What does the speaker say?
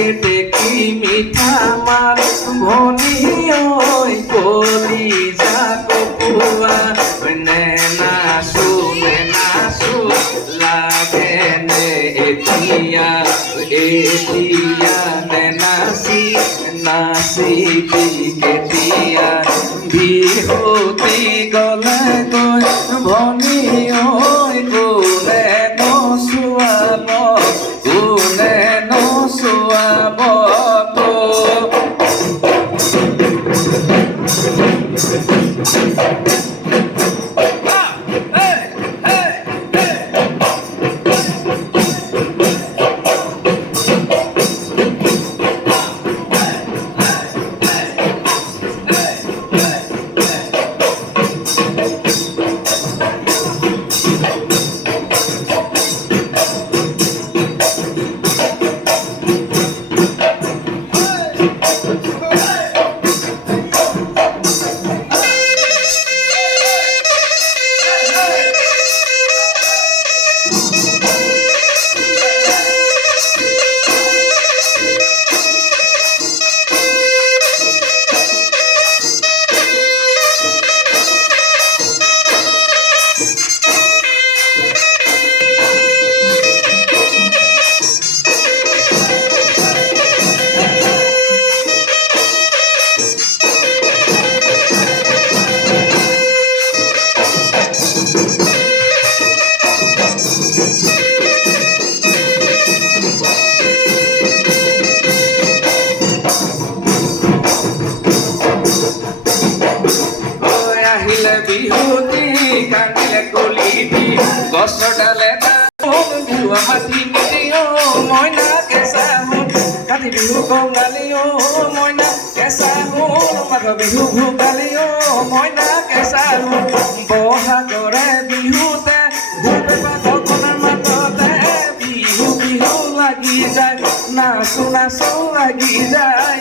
কেটে কি মিঠা মার ভনি ওই কলি যা কপুয়া নে না লাগে নে এতিয়া নে নাচি কেতিয়া বিহুতি গলে গৈ ভনি ঐ কোনে নচুৱাব বিহুতি কান্দিলে কলিটি গছৰ ডালে বিহুৱা মাটি নিদি মইনা কেঁচা হ'ল কাতি বিহু কঙালী মইনা কেঁচা হ'ল মাঘ বিহু ভোগালী মইনা কেঁচা হ'ল বহাগৰে বিহুতে ভকনৰ মাততে বিহু বিহু লাগি যায় নাচো নাচো লাগি যায়